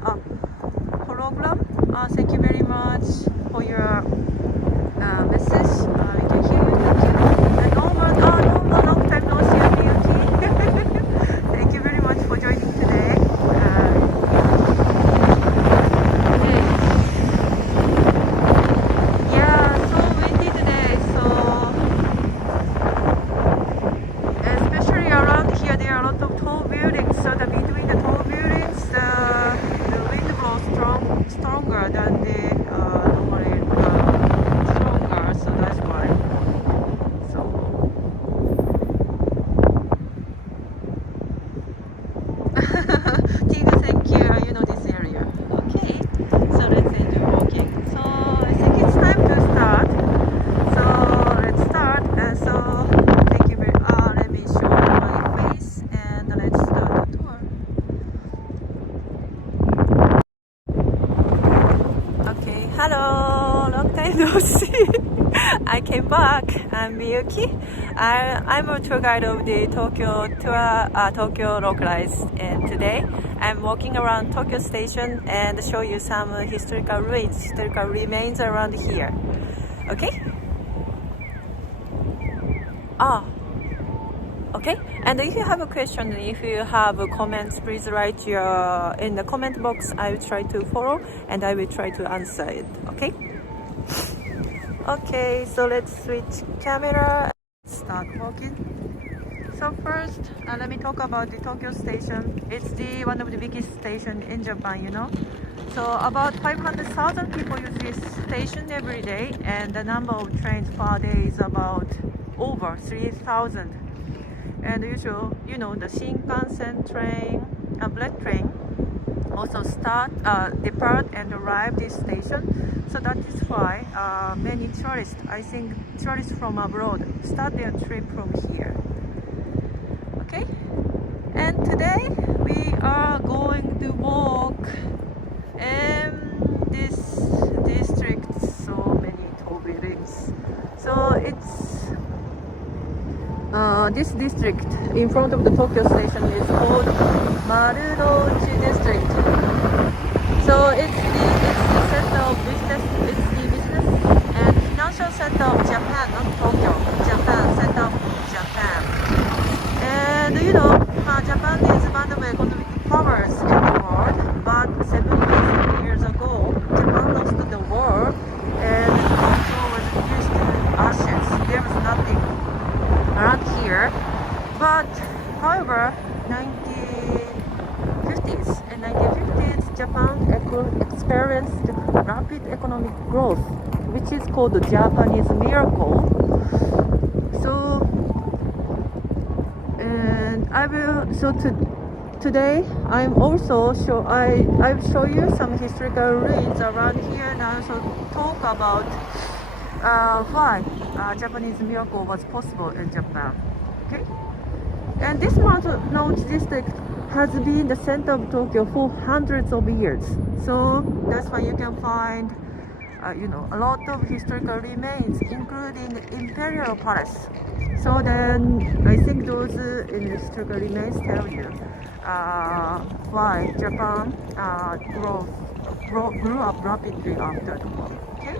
hologram. Thank you very much for your message. We can hear you. Thank you. And Norman, long time no see, Miyuki. Thank you very much for joining today. Okay. Yeah, so windy today. So especially around here, there are a lot of tall buildings. So between the tall buildings, the wind blows stronger than the normally stronger. So that's why. So Tig, thank you. You know this area. Okay. So let's enjoy walking. So I think it's time to start. So let's start. And so thank you very. Let me show my face and let's start the tour. Okay, hello, long time no see. I came back. I'm Miyuki. I'm a tour guide of the Tokyo tour, Tokyo Localized, and today I'm walking around Tokyo Station and show you some historical ruins, historical remains around here. Okay? Okay. And if you have a question, if you have comments, please write in the comment box. I will try to follow and I will try to answer it. Okay? Okay, so let's switch camera and start walking. So first, let me talk about the Tokyo Station. It's one of the biggest stations in Japan, you know. So about 500,000 people use this station every day, and the number of trains per day is about over 3,000. And usually, you know, the Shinkansen train, bullet train, also depart and arrive this station. So that is why many tourists, I think tourists from abroad, start their trip from here. Okay, and today we are going to walk in this district. So many tall buildings. So it's this district in front of the Tokyo Station is called Marunochi district. So it's the center of business. It's the business and financial center of Japan, not Tokyo. Japan, center of Japan. And you know, Japan is one of the economic powers in the world. But 70 years ago, Japan lost the war, and Tokyo was reduced to ashes. There was nothing around here. But however, 1950s, Japan experienced rapid economic growth, which is called the Japanese miracle. So, and today I'm also I will show you some historical ruins around here, and I also talk about why Japanese miracle was possible in Japan. Okay. And this Marunouchi district has been the center of Tokyo for hundreds of years. So that's why you can find, you know, a lot of historical remains, including Imperial Palace. So then I think those historical remains tell you why Japan grew up rapidly after the war. Okay.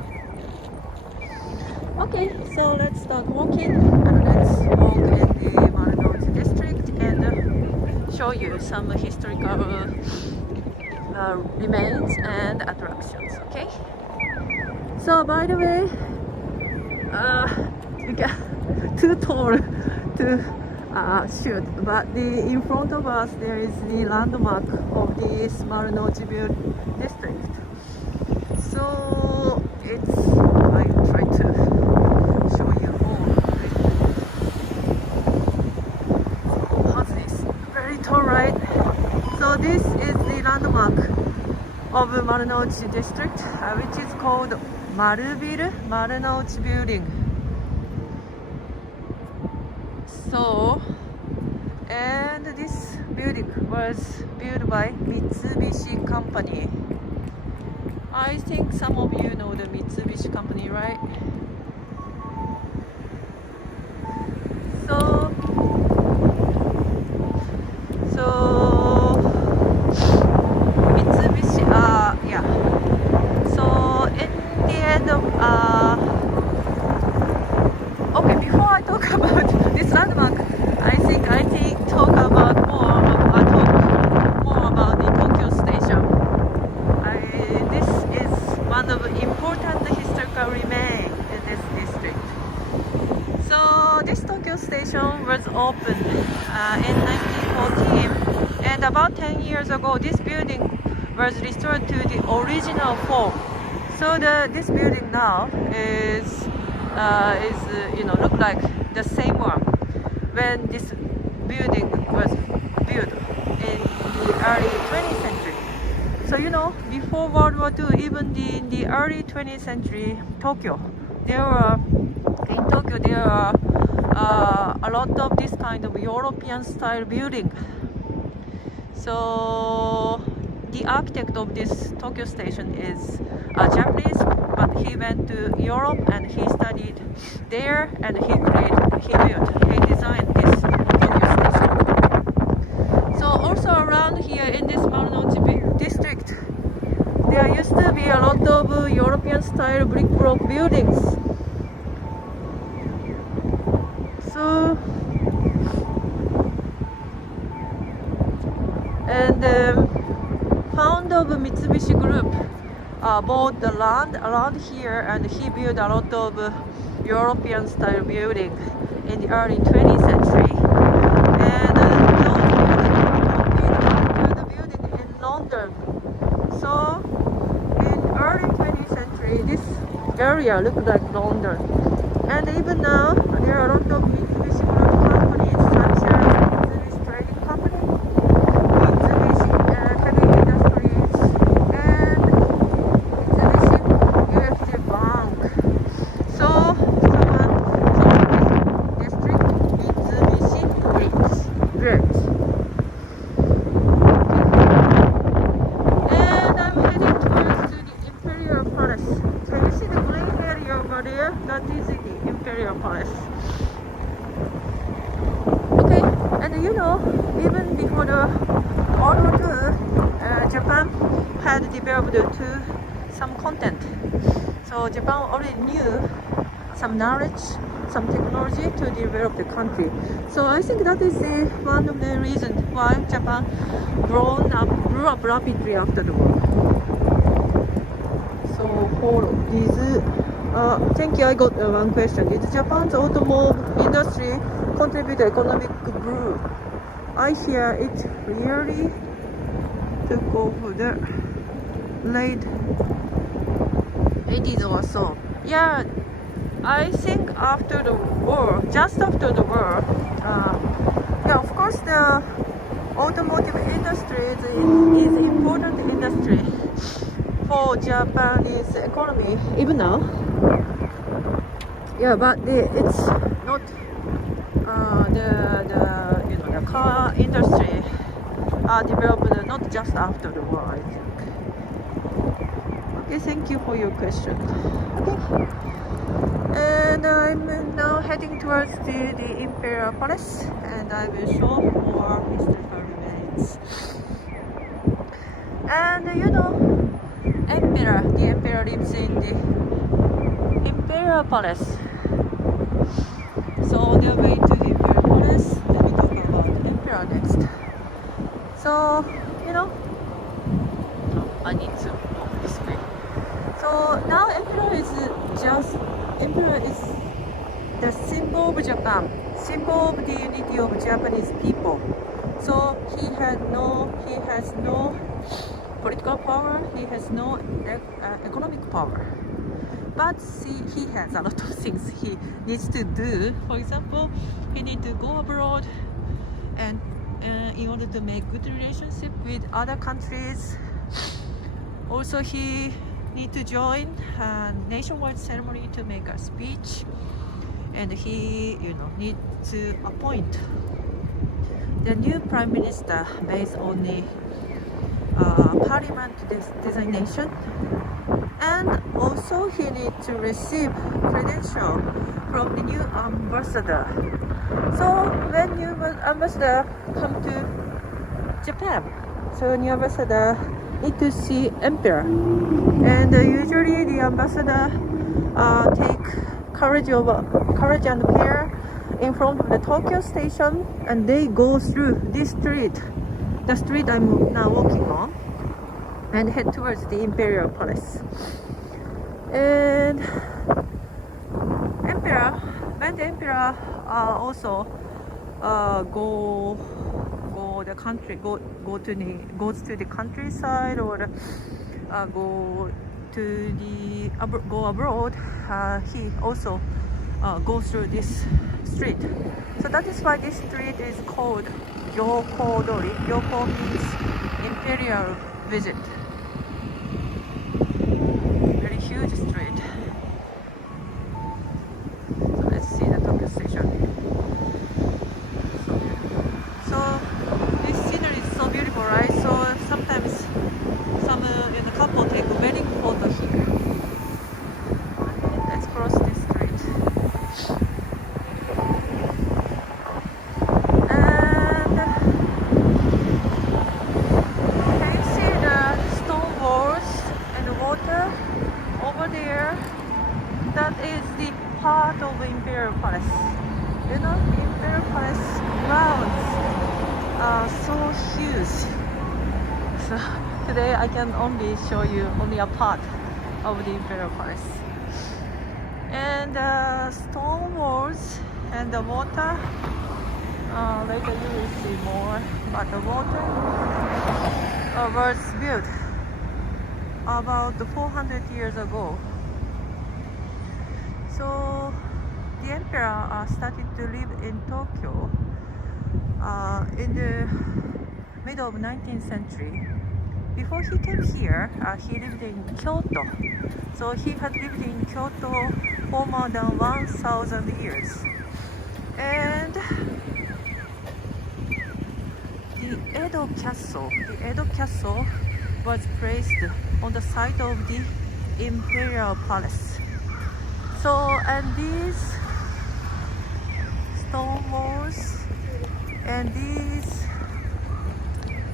Okay, so let's start walking, and let's walk in the Marunouchi district and show you some historical remains and attractions. Okay. So by the way, you get too tall to shoot, but in front of us there is the landmark of this Marunouchi Building district. So I try to show you all. How's this? Very tall, right? So this is the landmark of Marunouchi district, which is called Marunouchi Building. So, and this building was built by Mitsubishi company. I think some of you know the Mitsubishi company, right? So Mitsubishi And about 10 years ago, this building was restored to the original form. So this building now is look like the same one when this building was built in the early 20th century. So before World War II, even in the early 20th century, Tokyo, there are a lot of this kind of European style building. So the architect of this Tokyo station is Japanese, but he went to Europe and he studied there, and he designed this Tokyo station. So also around here in this Marunouchi district, there used to be a lot of European style brick block buildings. So and founder of Mitsubishi Group bought the land around here, and he built a lot of European style building in the early 20th century. And those buildings were the building in London. So in early 20th century, this area looked like London. And even now, there are a lot of Mitsubishi Group companies, such as Mitsubishi Trading Company, Mitsubishi Heavy Industries, and Mitsubishi UFJ Bank. So district Mitsubishi Bridge. And I'm heading towards to the Imperial Palace. Can you see the green area over there? That is the Imperial Palace. Okay, and even before the World War II, Japan had developed some content. So Japan already knew some knowledge, some technology to develop the country. So I think that is one of the reasons why Japan grew up rapidly after the war. So for these, thank you. I got one question. Did Japan's automobile industry contribute economic growth? I hear it really took off the late 80s or so. Yeah, I think after the war, just after the war, of course the automotive industry is important industry for Japanese economy even now. Yeah, but it's not the car industry developed not just after the war, I think. Okay, thank you for your question. Okay, and I'm now heading towards the Imperial Palace, and I will show more historical remains. And the emperor lives in the Imperial Palace. So on the way to the Imperial Palace, let me talk about the emperor next. So I need to move this way. So now emperor is the symbol of Japan, symbol of the unity of Japanese people. So he has no political power, he has no economic power, but he has a lot of things he needs to do. For example, he needs to go abroad, and in order to make good relationship with other countries. Also, he needs to join a nationwide ceremony to make a speech, and he needs to appoint the new prime minister based on the parliament designation, and also he needs to receive credential from the new ambassador. So when new ambassador come to Japan, so new ambassador need to see emperor, and usually the ambassador take courage and care in front of the Tokyo station, and they go through this street, the street I'm now walking on, and head towards the Imperial Palace. And when the emperor also go or the country goes to the countryside, or go abroad, he also goes through this street. So that is why this street is called Yokodori. Yoko means imperial visit. Very huge street. So let's see the Tokyo Station. So this scenery is so beautiful, right? So sometimes some couple take a wedding photo here. Let's cross this street. And can you see the stone walls and the water over there? That is the part of the Imperial Palace. You know, the Imperial Palace grounds are so huge. So today I can only show you only a part of the Imperial Palace. And stone walls and the water, later you will see more, but the water was built about 400 years ago. So the emperor started to live in Tokyo in the middle of 19th century. Before he came here, he lived in Kyoto. So he had lived in Kyoto for more than 1,000 years. And the Edo Castle was placed on the site of the Imperial Palace. So, and these stone walls and these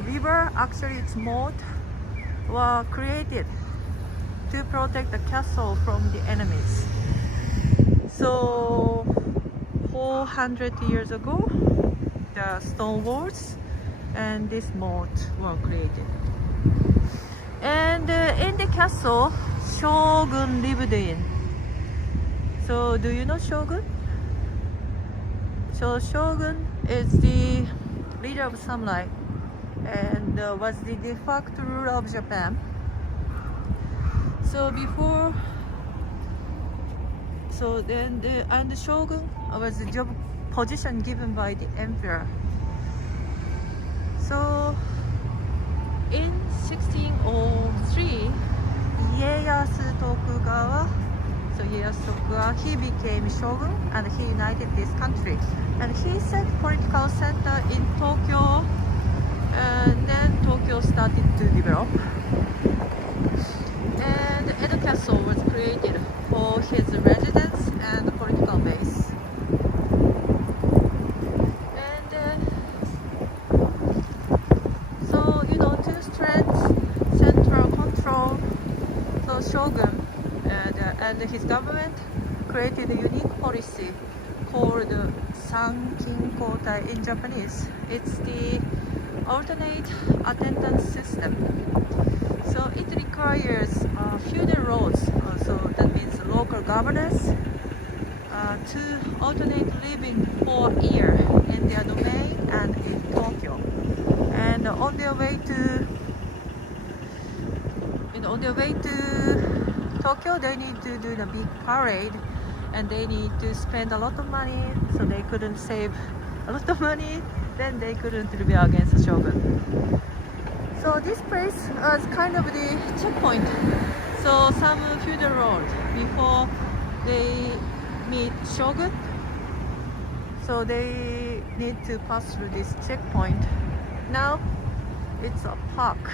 river, actually its moat, were created to protect the castle from the enemies. So 400 years ago, the stone walls and this moat were created. And in the castle, Shogun lived in. So do you know Shogun? So Shogun is the leader of samurai and was the de facto ruler of Japan. So before, so then the Shogun was the job position given by the emperor. So in 1603, Ieyasu Tokugawa, he became shogun and he united this country. And he set political center in Tokyo, and then Tokyo started to develop. And Edo Castle was created for his residence and political base. And so, you know, two strengths, central control. So Shogun and his government created a unique policy called Sankin Kotai in Japanese. It's the alternate attendance system. So it requires feudal lords, so that means local governors, to alternate living for a year in their domain and in Tokyo. And on their way to Tokyo, they need to do the big parade, and they need to spend a lot of money, so they couldn't save a lot of money, then they couldn't rebel against the shogun. So this place was kind of the checkpoint. So some feudal lords, before they meet shogun, so they need to pass through this checkpoint. Now it's a park.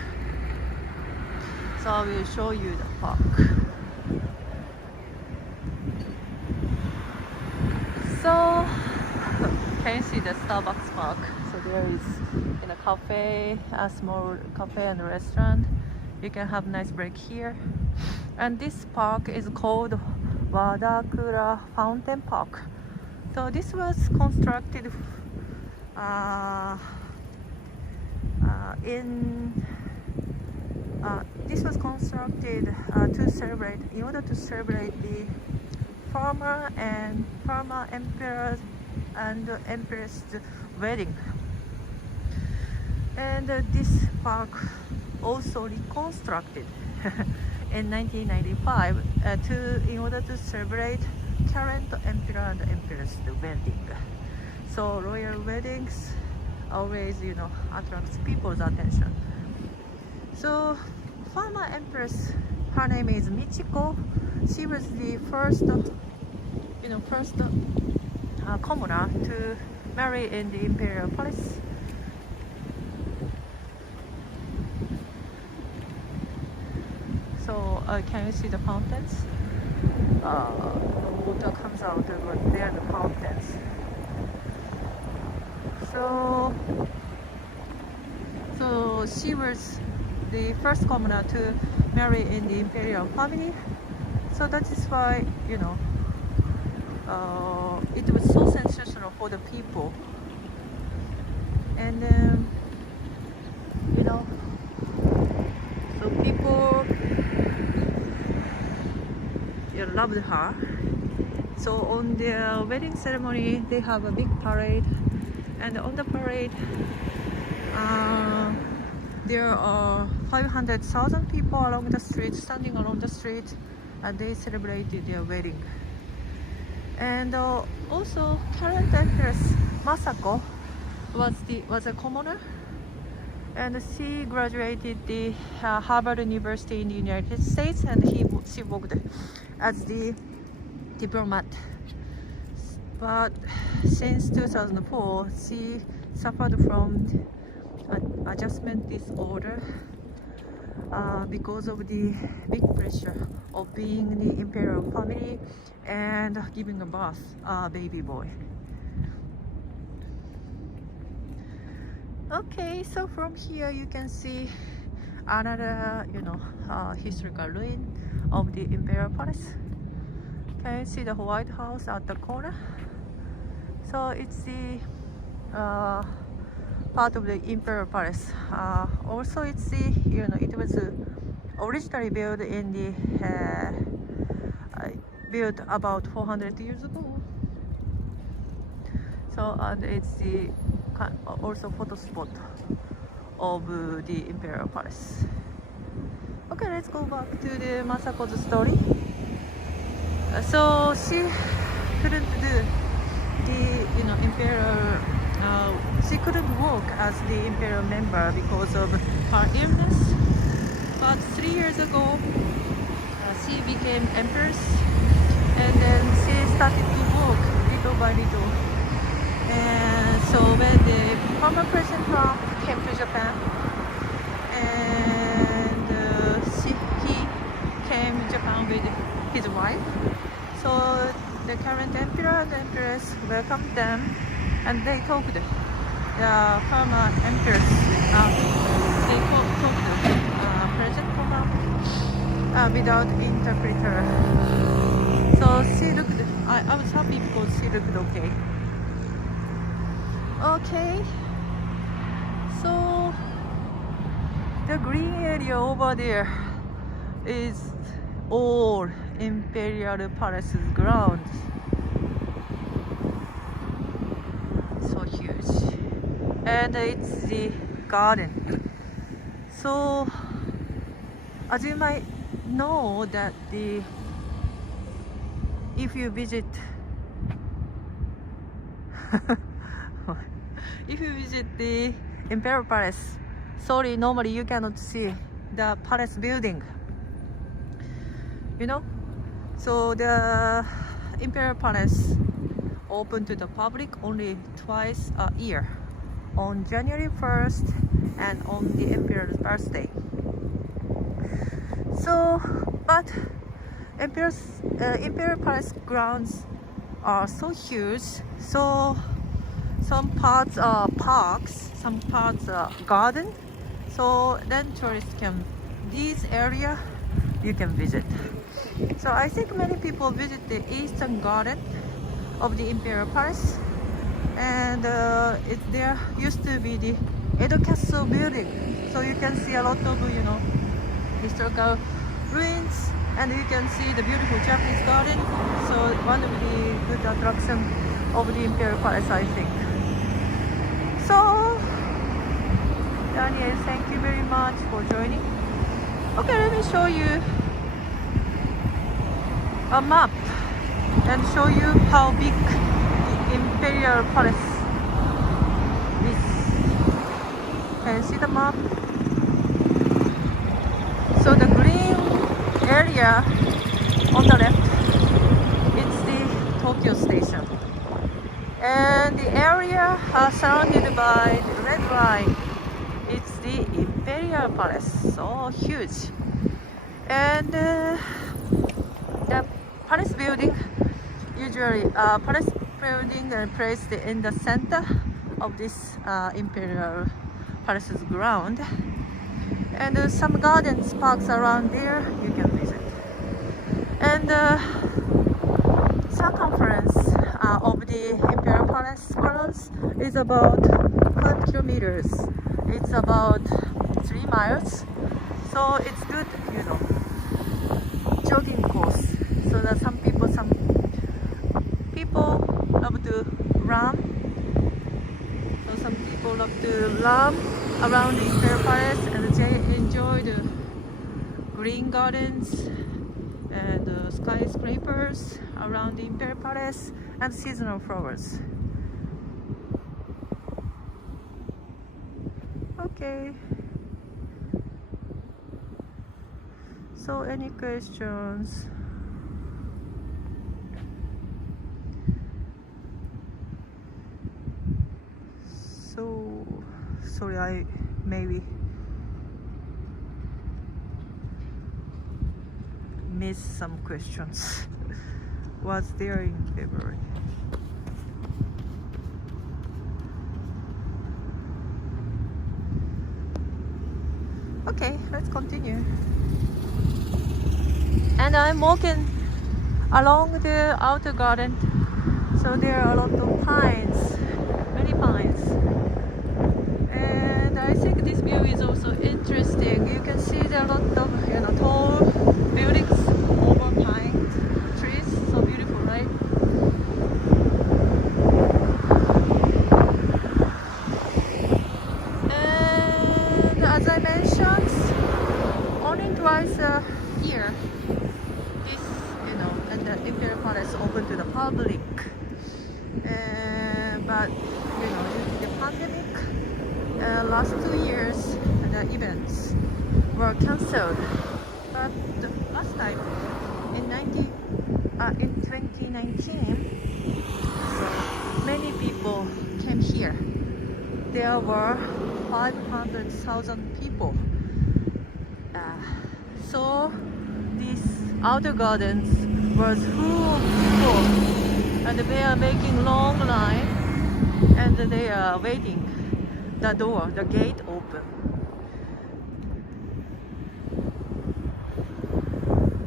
So I will show you the park. So can you see the Starbucks park? So there is a cafe, a small cafe and restaurant. You can have a nice break here. And this park is called Wadakura Fountain Park. So this was constructed to celebrate, in order to celebrate the farmer emperor and empress wedding. And this park also reconstructed in 1995 in order to celebrate current emperor and empress wedding. So royal weddings always, attracts people's attention. So former empress, her name is Michiko. She was the first commoner to marry in the Imperial Palace. So can you see the fountains? Water comes out, but there are the fountains. So she was the first commoner to marry in the imperial family. So that is why, it was so sensational for the people. And then, so people loved her. So on their wedding ceremony, they have a big parade, and on the parade, there are 500,000 people along the street, standing along the street, and they celebrated their wedding. And also, current empress Masako was a commoner, and she graduated the Harvard University in the United States, and she worked as the diplomat. But since 2004, she suffered from adjustment disorder because of the big pressure of being in the imperial family and giving a birth a baby boy. Okay, so from here you can see another, historical ruin of the Imperial Palace. Can you see the White House at the corner? So it's the part of the Imperial Palace. Also, it's the, it was originally built in the built about 400 years ago. So, and it's the also photo spot of the Imperial Palace. Okay, let's go back to the Masako's story. So she couldn't do the imperial. She couldn't work as the imperial member because of her illness. But 3 years ago, she became empress, and then she started to work little by little. And so when the former President Trump came to Japan, and he came to Japan with his wife, so the current emperor and empress welcomed them, and they talked. The former empress, they talked President Trump without interpreter. So she looked. I was happy because she looked okay. Okay, so the green area over there is all Imperial Palace's grounds. So huge. And it's the garden. So as you might know that if you visit if you visit the Imperial Palace, sorry, normally you cannot see the palace building. So the Imperial Palace open to the public only twice a year, on January 1st and on the Emperor's birthday. So, but Imperial Palace grounds are so huge, so some parts are parks, some parts are garden, so then tourists can, this area you can visit. So I think many people visit the eastern garden of the Imperial Palace, and there used to be the Edo Castle building, so you can see a lot of historical ruins, and you can see the beautiful Japanese garden. So one of the good attraction of the Imperial Palace, I think. So Daniel, thank you very much for joining. Okay, let me show you a map and show you how big the Imperial Palace is. Can you see the map? So the green area on the left, it's the Tokyo station. And the area surrounded by the red line, it's the Imperial Palace, so huge. And the Palace building, usually Palace building are placed in the center of this Imperial Palace's ground. And some gardens, parks around there you can visit. And circumference of the Imperial Palace grounds is about 5 kilometers. It's about 3 miles. So it's good, you know, jogging course. So that some people love to run. So some people love to run around the Imperial Palace, and they enjoy the green gardens and skyscrapers around the Imperial Palace and seasonal flowers. Okay. So any questions? So sorry, I maybe missed some questions. Was there in February? Okay, let's continue. And I'm walking along the outer garden. So there are a lot of pines, many pines. And I think this view is also interesting. You can see there are a lot of, you know, tall buildings over pine trees. So beautiful, right? And as I mentioned, only twice a year, this, you know, and the Imperial Palace open to the public. But you know, due to the pandemic, last 2 years the events were cancelled. But the last time in 2019, so many people came here. There were 500,000 people. So these outer gardens was full of people, and they are making long line, and they are waiting the door, the gate open.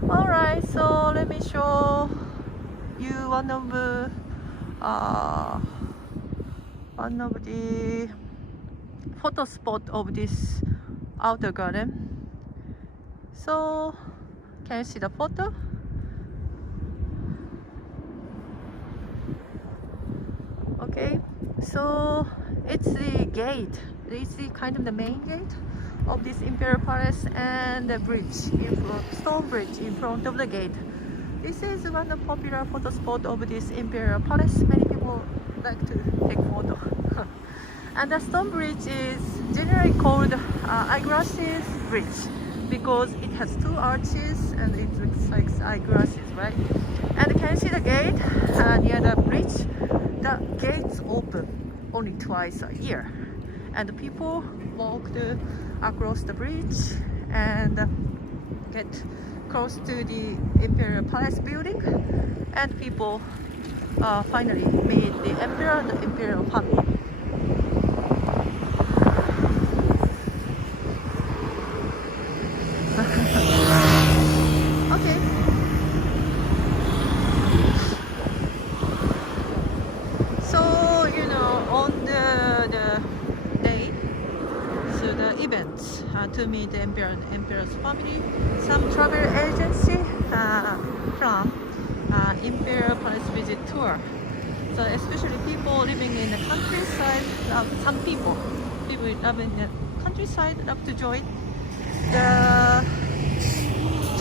Alright, so let me show you one of the photo spot of this outer garden. So can you see the photo? Okay, so it's the gate. It's the kind of the main gate of this Imperial Palace, and the bridge in front, stone bridge in front of the gate. This is one of the popular photo spot of this Imperial Palace. Many people like to take photo. And the stone bridge is generally called eyeglasses bridge because it has 2 arches and it looks like eyeglasses, right? And can you see the gate near the bridge? The gates open only twice a year, and people walk across the bridge and get close to the Imperial Palace building, and people finally meet the emperor and the imperial family. Okay. So, you know, on the day, so the events to meet the emperor and emperor's family, some travel agency from Imperial Palace visit tour. So especially people living in the countryside, some people living in the countryside love to join the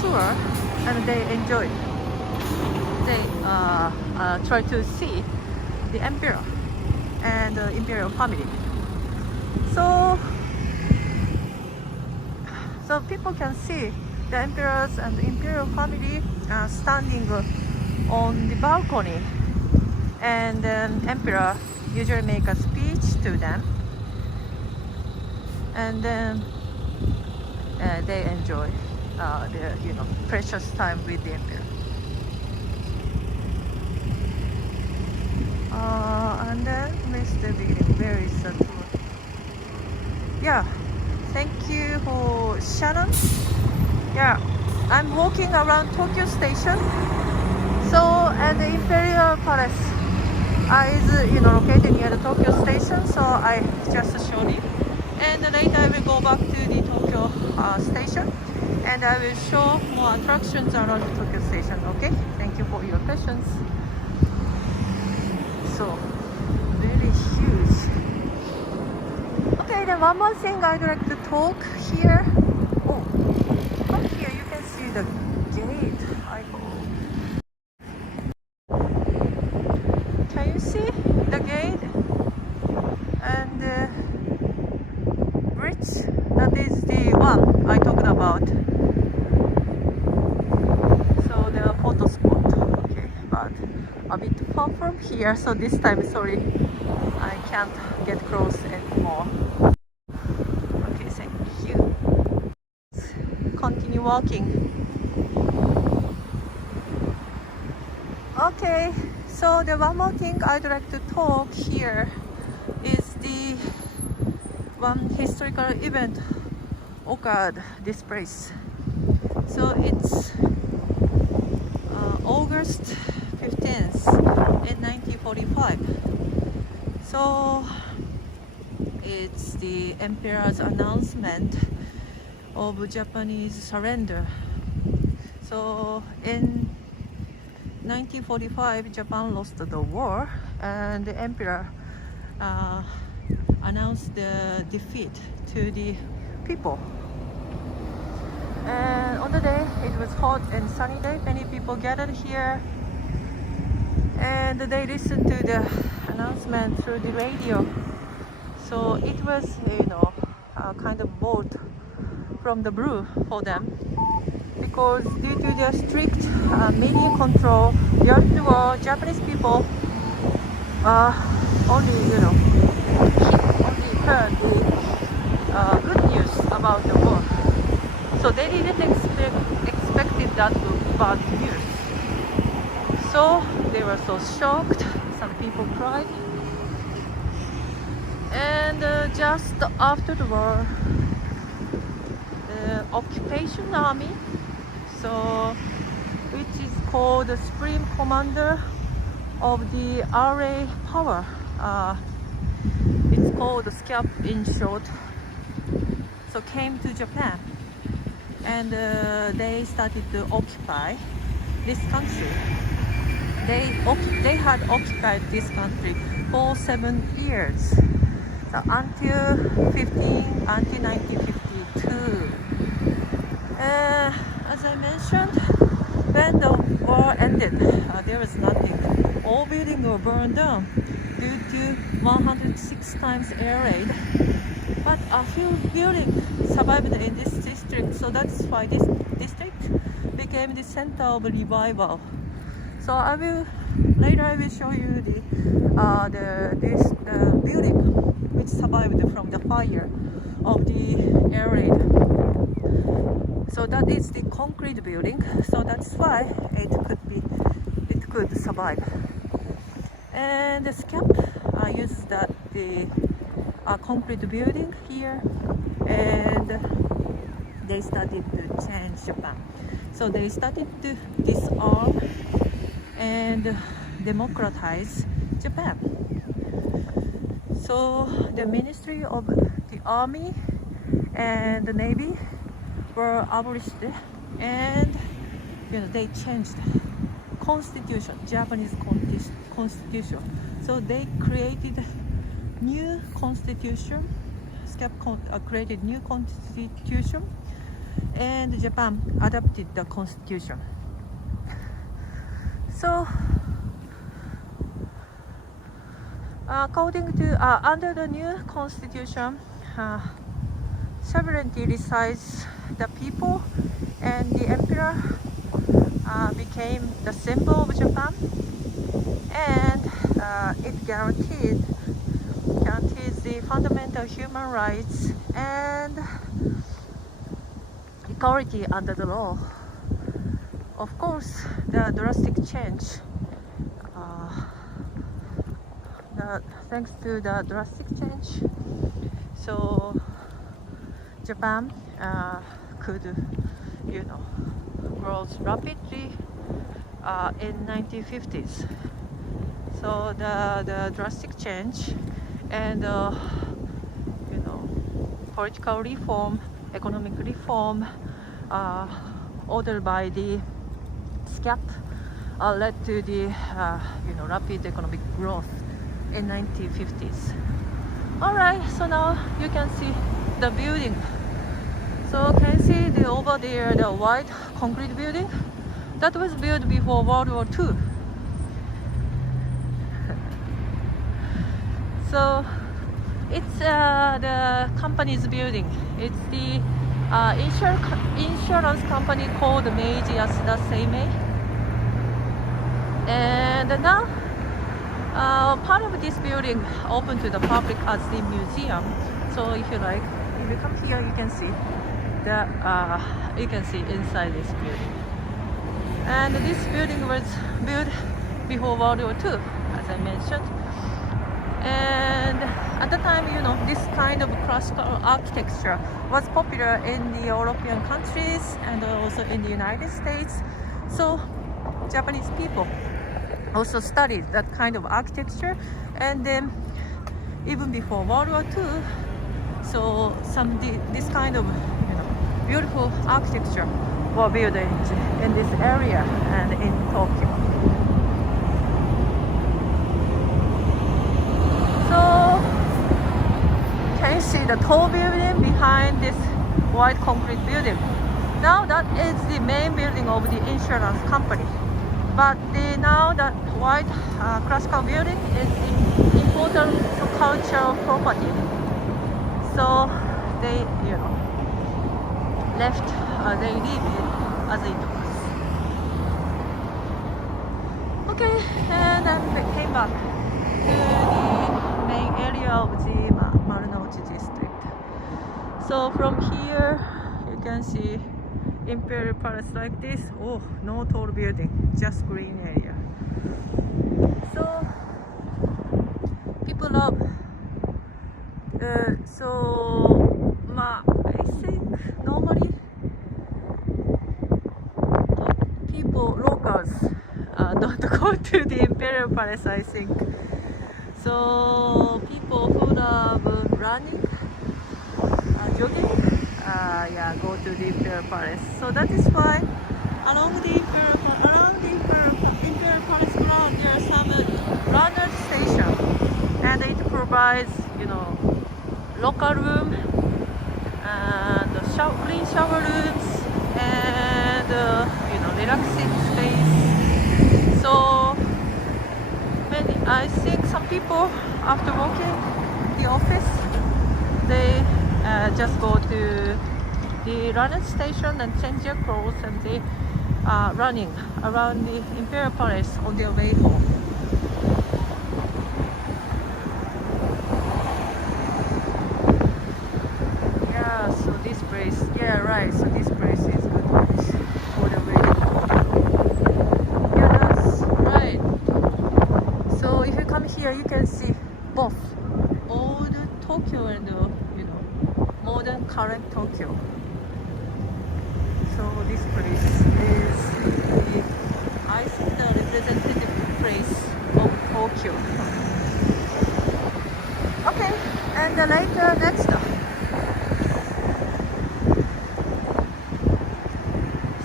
tour, and they enjoy. They try to see the emperor and the imperial family. So people can see the emperors and the imperial family standing on the balcony, and then emperor usually make a speech to them, and then they enjoy their precious time with the emperor. And then Mr. Beginning, where is the tour? Yeah, thank you for Shannon. Yeah, I'm walking around Tokyo Station. So, and the Imperial Palace is located near the Tokyo Station. So I just showed it. And later I will go back to the Tokyo Station, and I will show more attractions around the Tokyo Station. Okay, thank you for your patience. So very huge. Okay, then one more thing I'd like to talk here. Oh, from here you can see the gate. Can you see the gate and the bridge? That is the one I talked about. So there are photo spot. Okay, but a bit far from here, so this time, sorry, I can't get close anymore. Okay, thank you. Continue walking. Okay, so the one more thing I'd like to talk here is the one historical event occurred this place. So it's August 15th in 1945. So it's the emperor's announcement of Japanese surrender. So in 1945, Japan lost the war, and the emperor announced the defeat to the people. And on the day, it was hot and sunny day. Many people gathered here, and they listened to the announcement through the radio. So it was, a kind of bolt from the blue for them, because due to their strict media control, during the war, Japanese people only heard the good news about the war. So they didn't expected that to be bad news. So they were so shocked. Some people cried. And just after the war, the occupation army, so which is called the Supreme Commander of the RA Power. It's called the SCAP in short. So came to Japan, and they started to occupy this country. They had occupied this country for 7 years, so until 1952. As I mentioned, when the war ended, there was nothing. All buildings were burned down due to 106 times air raid. But a few buildings survived in this district, so that's why this district became the center of revival. So later I will show you the building which survived from the fire of the air raid. So that is the concrete building, so that's why it could survive. And the SCAP uses the concrete building here, and they started to change Japan. So they started to disarm and democratize Japan. So the Ministry of the Army and the Navy were abolished, and they changed constitution, Japanese constitution. So they created new constitution. SCAP created new constitution, and Japan adopted the constitution. So, according to under the new constitution, sovereignty resides the people, and the emperor became the symbol of Japan, and it guarantees the fundamental human rights and equality under the law. Of course, the drastic change, thanks to the drastic change, so Japan could, grow rapidly in 1950s. So the drastic change and political reform, economic reform ordered by the SCAP led to the rapid economic growth in 1950s. Alright, so now you can see the building. So can you see over there the white concrete building that was built before World War II. So it's the company's building. It's the insurance company called Meiji Yasuda Seimei. And now part of this building open to the public as the museum. So if you come here, you can see inside this building. And this building was built before World War II, as I mentioned. And at the time, this kind of classical architecture was popular in the European countries and also in the United States. So Japanese people also studied that kind of architecture. And then even before World War II, so this kind of beautiful architecture were built in this area and in Tokyo. So can you see the tall building behind this white concrete building? Now that is the main building of the insurance company. But now that white classical building is the important cultural property. So they, they leave it as it was. Okay, and then we came back to the main area of the Marunouchi district. So from here, you can see Imperial Palace like this. Oh, no tall building, just green area. So people love. I think normally locals don't go to the Imperial Palace, I think. So people who love running, jogging, go to the Imperial Palace. So that is why around the Imperial Palace ground there are some runner station, and it provides locker room and clean shower rooms and relaxing space. So I think some people after working the office, they just go to the running station and change their clothes, and they are running around the Imperial Palace on their way home. So this place is good place for the wedding. Yeah, that's right. So if you come here, you can see both old Tokyo and modern current Tokyo. So this place is I think the representative place of Tokyo. Okay, and later next.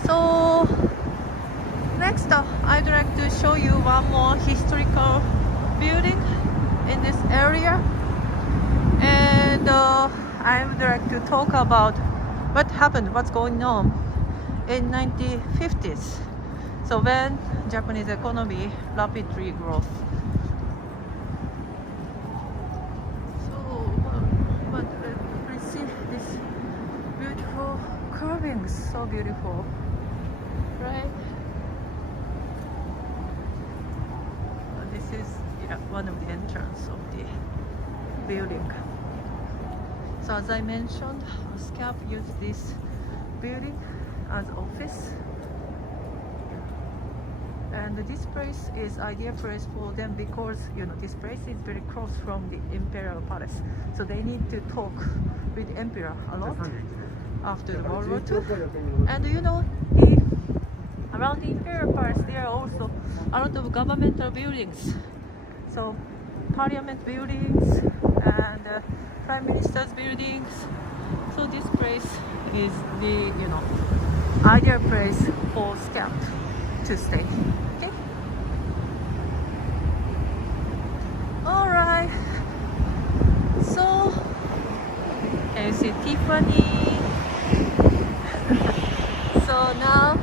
So next I'd like to show you one more historical building in this area, and I would like to talk about what happened, what's going on in 1950s. So when Japanese economy rapidly growth. But let's see this beautiful carvings, so beautiful, right? This is one of the entrance of the building. So as I mentioned, SCAP used this building as office, and this place is ideal place for them because this place is very close from the Imperial Palace, so they need to talk with Emperor a lot after the World War II. And around the Imperial Palace there are also a lot of governmental buildings, so parliament buildings and prime minister's buildings. So this place is the ideal place for SCAP to stay. Okay. All right. So can you see Tiffany? So now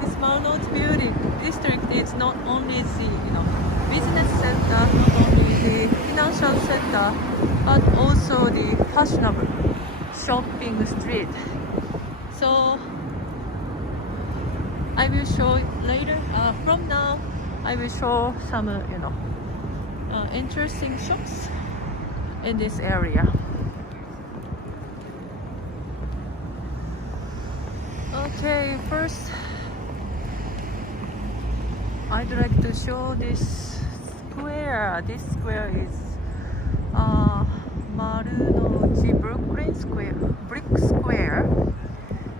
this Marunouchi Building district is not only the business center, not only the financial center, but also the fashionable shopping street. So I will show it later. From now, I will show some interesting shops in this area. Okay, first I'd like to show this square. This square is Marunochi Brooklyn Square, Brick Square,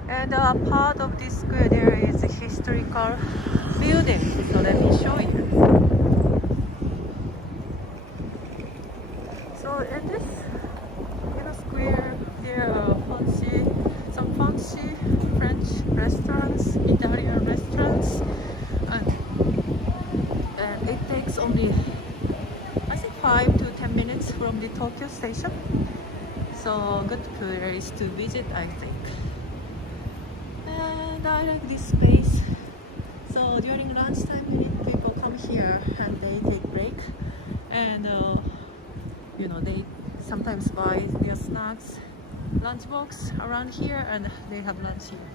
and part of this square there is a historical building. So let me show you. So in this square there are some fancy French restaurants, Italian restaurants, and it takes only 5 to 10 minutes from the Tokyo station. So good place to visit, I think. And I like this space. So during lunchtime, many people come here and they take break, and they sometimes buy their snacks, lunchbox around here, and they have lunch here.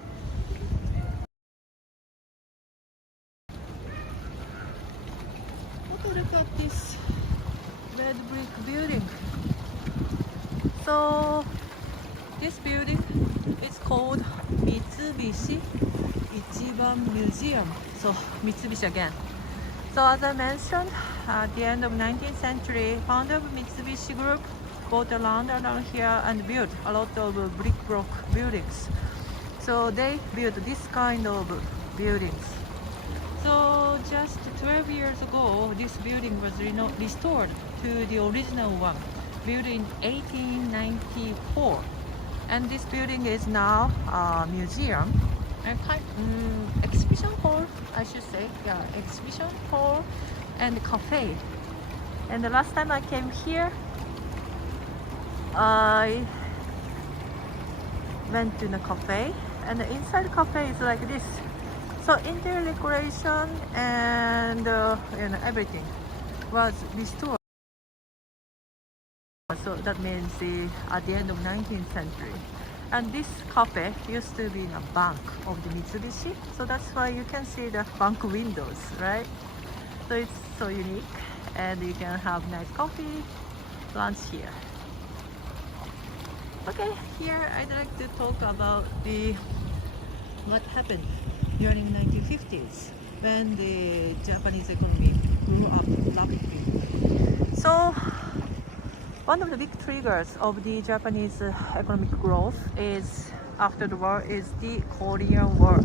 Okay, look at this red brick building. So this building is called Mitsubishi Ichiban Museum. So Mitsubishi again. So as I mentioned, at the end of 19th century, founder of Mitsubishi Group bought a land around here and built a lot of brick block buildings. So they built this kind of buildings. So just 12 years ago, this building was restored to the original one, built in 1894. And this building is now a museum and exhibition hall, I should say. Yeah, exhibition hall and cafe. And the last time I came here, I went to the cafe, and the inside cafe is like this. So interior decoration and everything was restored. So that means at the end of 19th century. And this cafe used to be in a bank of the Mitsubishi. So that's why you can see the bank windows, right? So it's so unique, and you can have nice coffee, lunch here. Okay, here I'd like to talk about what happened during 1950s when the Japanese economy grew up rapidly. So one of the big triggers of the Japanese economic growth is after the war is the Korean War.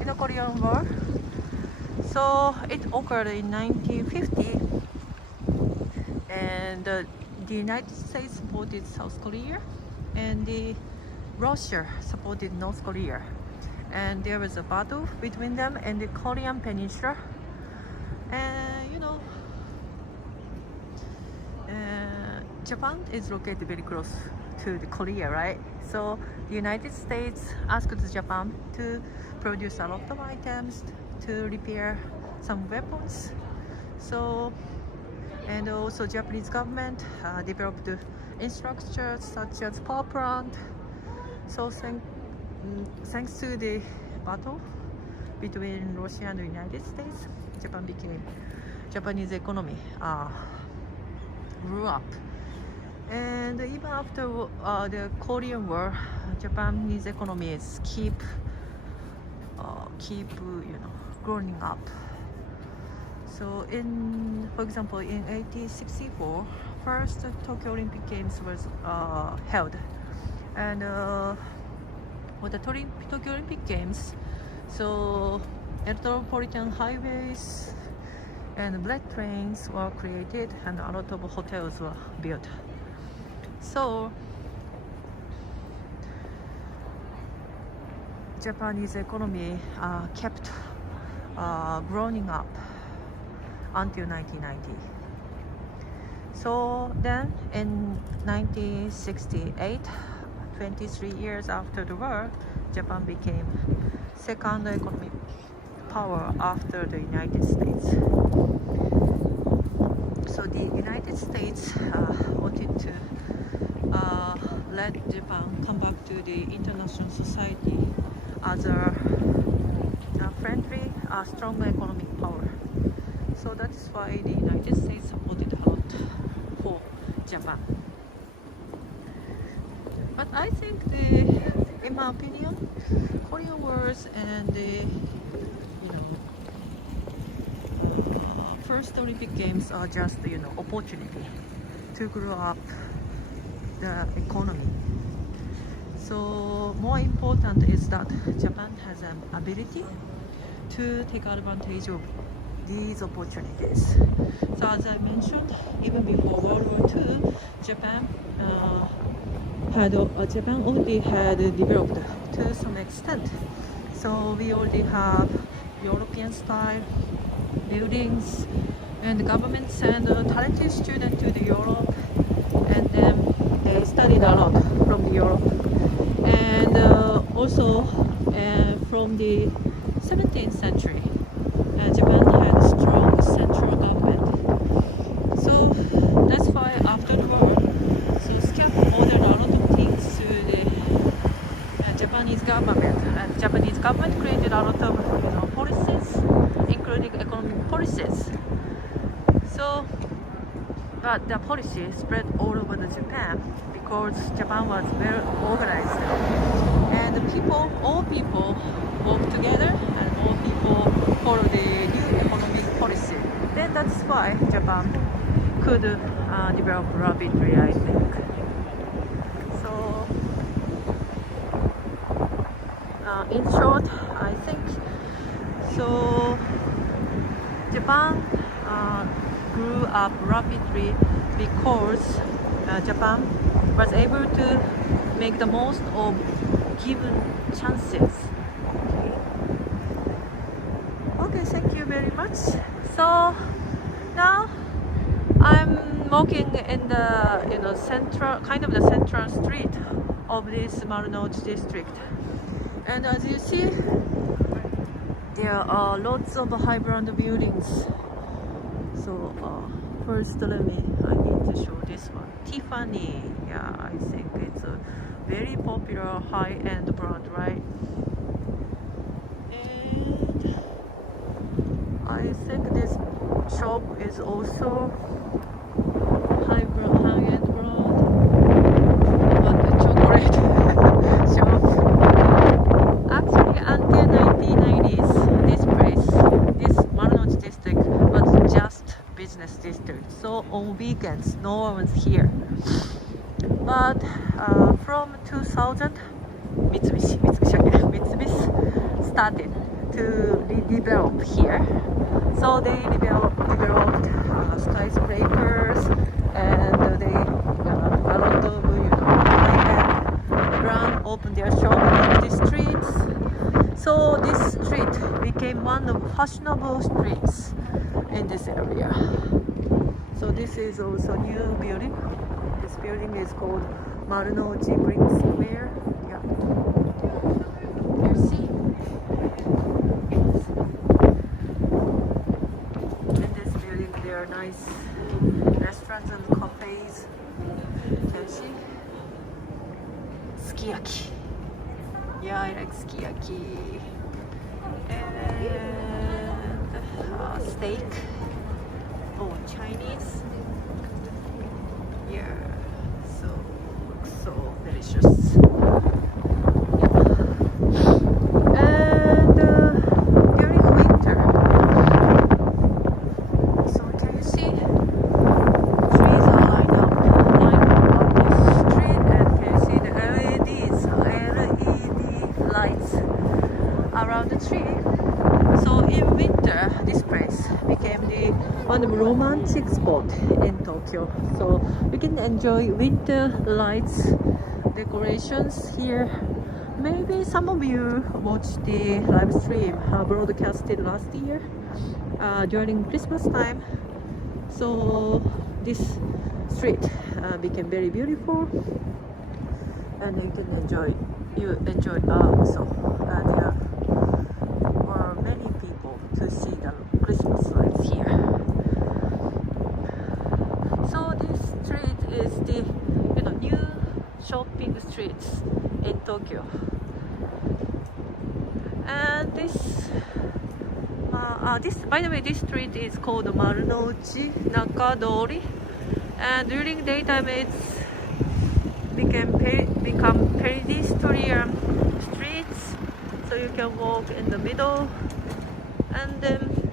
In the Korean War, so it occurred in 1950, and the United States supported South Korea, and Russia supported North Korea, and there was a battle between them and the Korean Peninsula. And Japan is located very close to the Korea, right? So the United States asked Japan to produce a lot of items to repair some weapons. So, and also Japanese government developed infrastructure such as power plant. So thanks to the battle between Russia and the United States, Japanese economy grew up. And even after the Korean War, Japanese economy is keep growing up. So for example, in 1864, first Tokyo Olympic Games was held, and for the Tokyo Olympic Games, so metropolitan highways and bullet trains were created, and a lot of hotels were built. So Japanese economy kept growing up until 1990. So then in 1968, 23 years after the war, Japan became second economic power after the United States. So the United States wanted to let Japan come back to the international society as a friendly, strong economic power. So that's why the United States supported a lot for Japan. But I think in my opinion, Korean Wars and the first Olympic Games are just opportunity to grow up the economy. So more important is that Japan has an ability to take advantage of these opportunities. So as I mentioned, even before World War II, Japan already had developed to some extent. So we already have European style buildings, and the government sent talented students to the Europe, and then they studied a lot from the Europe. And also from the 17th century, Japan had a strong central government. So that's why after the war, so SCAP ordered a lot of things to the Japanese government, and Japanese government created a lot of policies, including economic policies. So, but the policy spread all over the Japan because Japan was very organized, and all people work together, and all people follow the new economic policy. Then that's why Japan could develop rapidly, I think. So, in short, I think so. Japan grew up rapidly because Japan was able to make the most of given chances. Okay, thank you very much. So now I'm walking in the central street of this Marunochi district, and as you see, there are lots of high-brand buildings. So first I need to show this one, Tiffany. Yeah, I think it's a very popular high-end brand, right? And I think this shop is also high-end brand, but the chocolate shop. Actually, until 1990s, this Marunochi district was just business district. So on weekends, no one was here. But from 2000, Mitsubishi started to redevelop here. So they developed skyscrapers, and they a lot of high-end brand opened their shop on the streets. So this street became one of fashionable streets in this area. So this is also new building. This building is called Marunouchi Building Square. Yeah. You see? In this building there are nice restaurants and cafes. Can you see? Sukiyaki. Yeah, I like sukiyaki. And steak. Oh, Chinese. Yeah, so delicious. Yeah. And during winter, so can you see? Trees are lined up this street, and can you see the LED lights around the tree? So in winter, this place became one of the romantic spot in Tokyo. So we can enjoy winter lights, decorations here. Maybe some of you watched the live stream broadcasted last year during Christmas time. So this street became very beautiful, and you can enjoy. You enjoyed so there were many people to see the Christmas lights here. So this street is the new shopping streets in Tokyo, and this by the way, this street is called Marunoji Nakadori, and during daytime it's become pedestrian streets, so you can walk in the middle, and then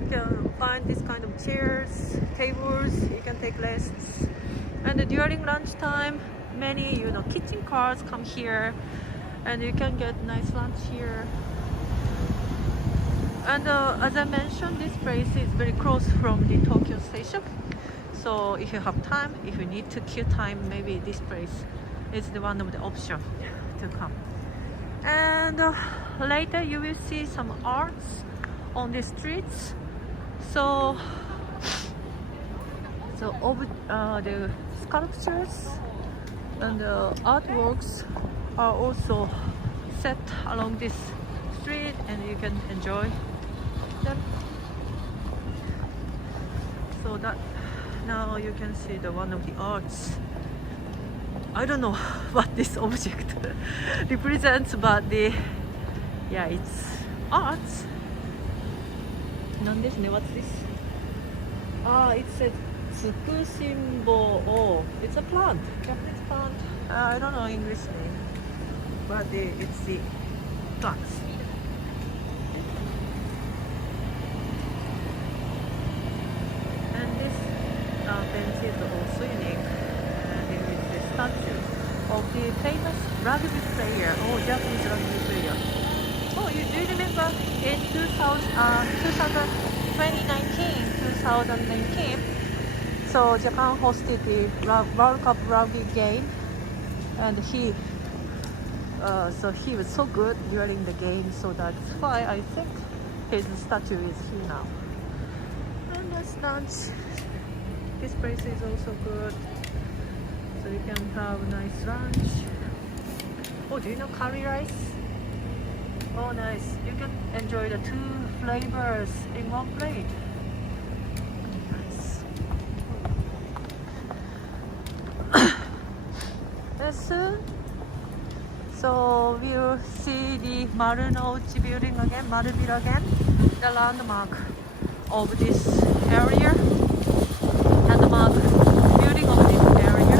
you can find this kind of chairs, tables, you can take rests. And during lunchtime, many kitchen cars come here, and you can get nice lunch here. And as I mentioned, this place is very close from the Tokyo station, so if you have time, if you need to kill time, maybe this place is the one of the options to come. And later you will see some arts on the streets. So over the sculptures and the artworks are also set along this street, and you can enjoy them. So that now you can see the one of the arts. I don't know what this object represents, but it's arts. What's this? It says Tsukushimbo. Oh, it's a plant, Japanese plant. I don't know English name, but it's the plants. And this bench is also unique, and it is the statue of the famous rugby player, Japanese rugby player. Oh, do you remember in 2019, so Japan hosted the World Cup rugby game, and he was so good during the game, so that's why I think his statue is here now. And that's lunch. This place is also good, so you can have nice lunch. Oh, do you know curry rice? Oh, nice. You can enjoy the 2 flavors in one plate. Nice. Soon. So we'll see the Marunouchi Building again, Marubira again, the landmark of this area, landmark building of this area.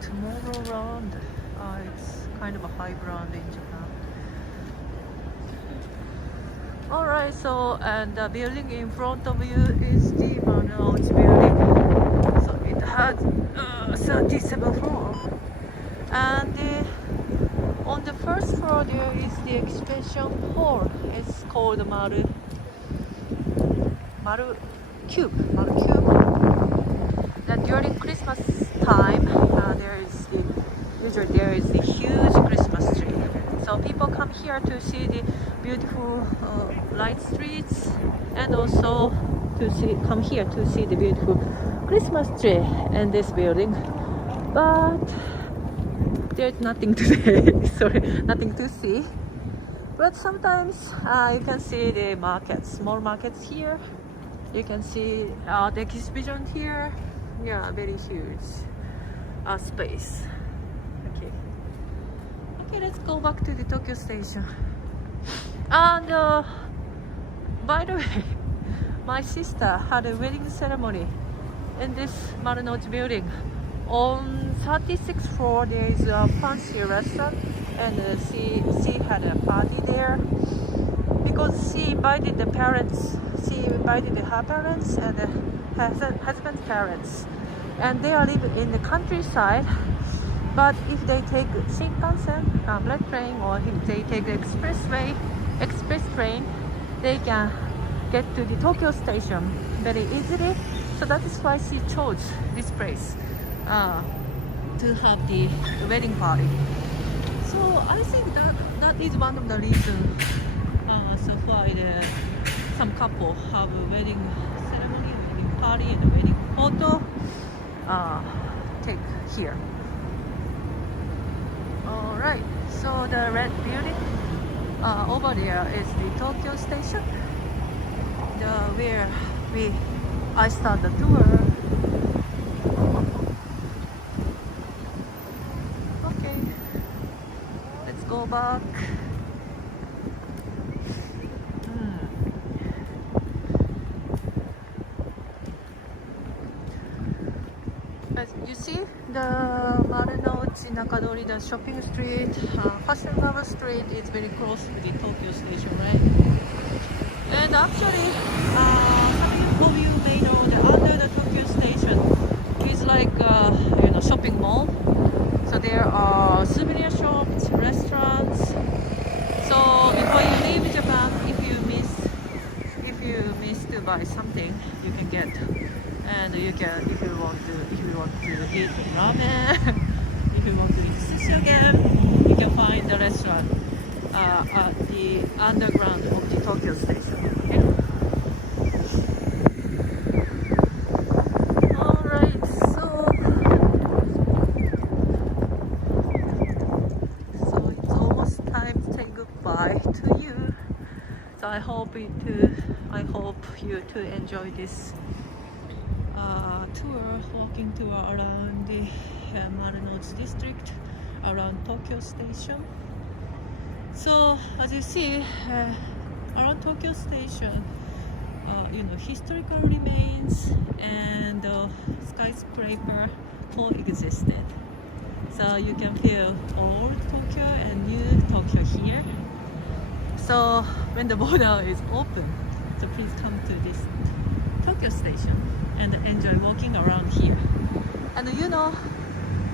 Tomorrowland. It's kind of a high brand in Japan. Alright, so and the building in front of you is the Marunouchi Building. So it has 37 floors. And on the first floor there is the exhibition hall. It's called Maru Cube. That during Christmas time, usually there is a huge Christmas tree. So people come here to see the beautiful light streets, and also come here to see the beautiful Christmas tree in this building. But there's nothing today. Sorry, nothing to see. But sometimes you can see the markets, small markets here. You can see the exhibition here. Yeah, very huge space. Okay, let's go back to the Tokyo station. And by the way, my sister had a wedding ceremony in this Marunouchi Building. On 36th floor there is a fancy restaurant, and she had a party there because she invited her parents and her husband's parents, and they are living in the countryside. But if they take Shinkansen, bullet train, or if they take the express train, they can get to the Tokyo station very easily. So that is why she chose this place to have the wedding party. So I think that is one of the reasons so why some couple have a wedding ceremony, wedding party, and a wedding photo take here. Alright, so the red building over there is the Tokyo station, where I start the tour. Okay, let's go back. As you see, the Marunoji Nakadori, the shopping street, fashionable street, is very close to the Tokyo station, right? And actually, some of you may know that under the Tokyo station is like shopping mall. So there are souvenir shops, restaurants. So before you leave Japan, if you miss to buy something, you can get. And you can, if you want to eat ramen, if you want to eat sushi again, you can find the restaurant at the underground of the Tokyo station. Okay? Alright, so it's almost time to say goodbye to you. So I hope you to enjoy this walking tour around the Marunoji district, around Tokyo station. So as you see, around Tokyo station, historical remains and skyscraper coexisted. So you can feel old Tokyo and new Tokyo here. So when the border is open, so please come to this Tokyo station and enjoy walking around here. And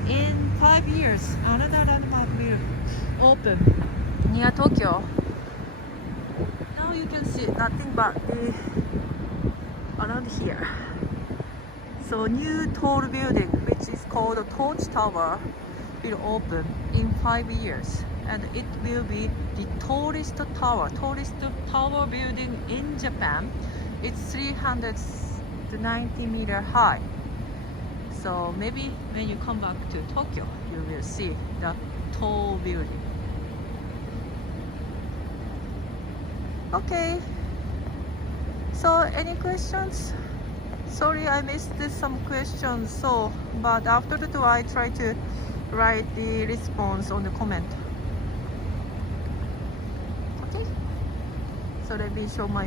in 5 years, another landmark will open near Tokyo. Now you can see nothing but around here. So new tall building, which is called the Torch Tower, will open in 5 years, and it will be the tallest tower building in Japan. It's 390-meter high. So maybe when you come back to Tokyo, you will see the tall building. Okay. So any questions? Sorry, I missed some questions. But after the tour, I try to write the response on the comment. Okay. So let me show my.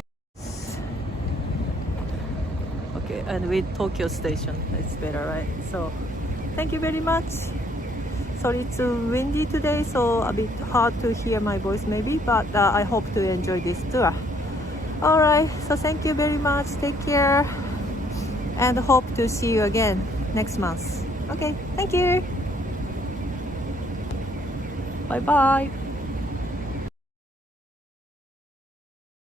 Okay, and with Tokyo station, it's better, right? So thank you very much. Sorry, it's windy today, so a bit hard to hear my voice maybe, but I hope to enjoy this tour. Alright, so thank you very much. Take care, and hope to see you again next month. Okay, thank you. Bye bye.